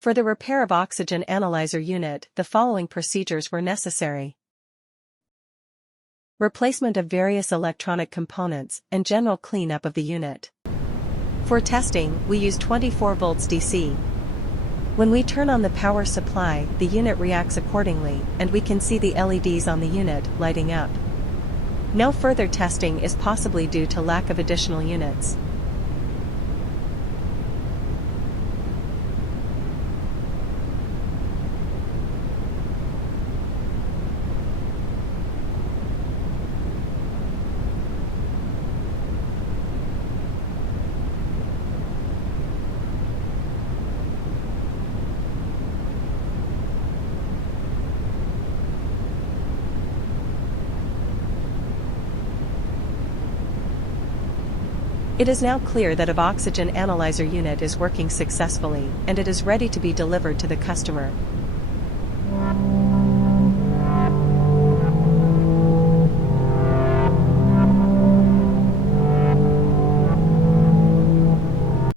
For the repair of oxygen analyzer unit, the following procedures were necessary. Replacement of various electronic components and general cleanup of the unit. For testing, we use 24 volts DC. When we turn on the power supply, the unit reacts accordingly, and we can see the LEDs on the unit lighting up. No further testing is possibly due to lack of additional units. It is now clear that the oxygen analyzer unit is working successfully, and it is ready to be delivered to the customer.